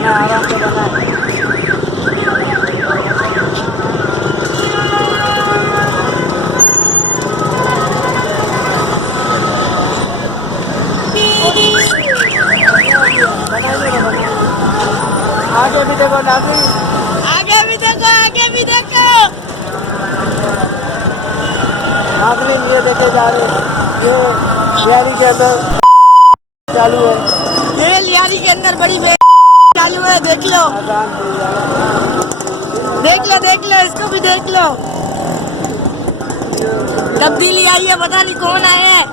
बना, आराम से बना। आगे भी देखो नाज़रीन, आगे भी देखो, आगे भी देखो। नाज़रीन ये देखे जा रहे, ये लियारी के अंदर चालू है। ये लियारी के अंदर बड़ी चालू है, देख लो, देख लो, देख लो, इसको भी देख लो। तब्दीली आई है, पता नहीं कौन आया है,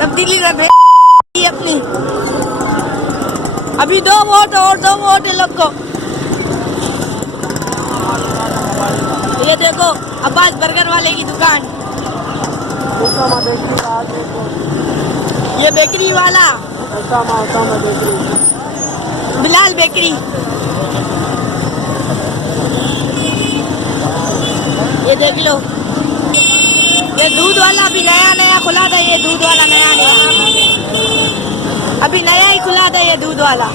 तब्दीली में अपनी। अभी 2 वोट और 2 वोट है लोग को। ये देखो अब्बास बर्गर वाले की दुकान, ये बेकरी वाला बिलाल बेकरी। ये देख लो, ये दूध वाला अभी नया नया खुला था, ये दूध वाला नया नया अभी नया ही खुला था, ये दूध वाला।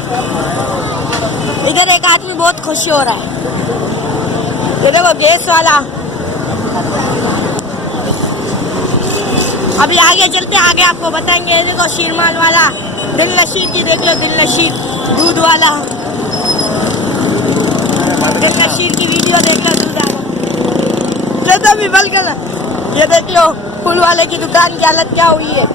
इधर एक आदमी बहुत खुश हो रहा है, ये देखो गैस वाला। अभी आगे चलते, आगे आपको बताएंगे। ये देखो शीरमान वाला, दिल नशीर की देख लो, दिल नशीर दूध वाला, दिल नशीर की वीडियो देख लो, दूध वाला। भी बल कर, ये देख लो फूल वाले की दुकान की हालत क्या हुई है।